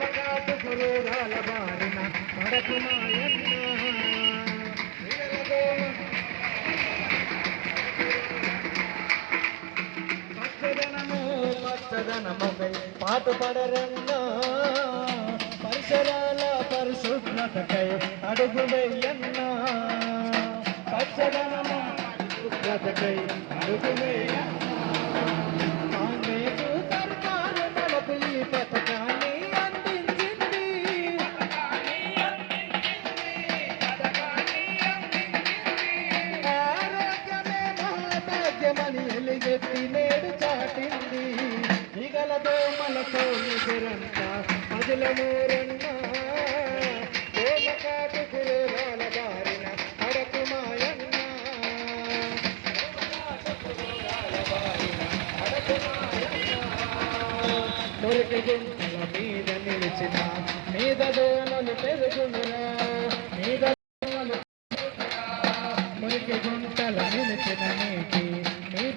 మగాటు గురుగాల బారిన పడకు మాయన్న. పచ్చదనము పచ్చదనముపై పాటు పడరన్నా పరిసరాల పరిశుభ్రతకై అడుగు వెయ్యన్నా పచ్చదనము పరిశుభ్రతకై అడుగు వెయ్యన్న పరిగెత్తి నేడు చాటింది నిగల దోమలతో నిరంత మధుల మోరన్న దోమ కాటుకులు రాల బారిన అడకు మాయన్న దొరికి గుంటల మీద నిలిచిన మీద దోమలు పెరుగునురా మీద మురికి గుంటల నిలిచిన నీకి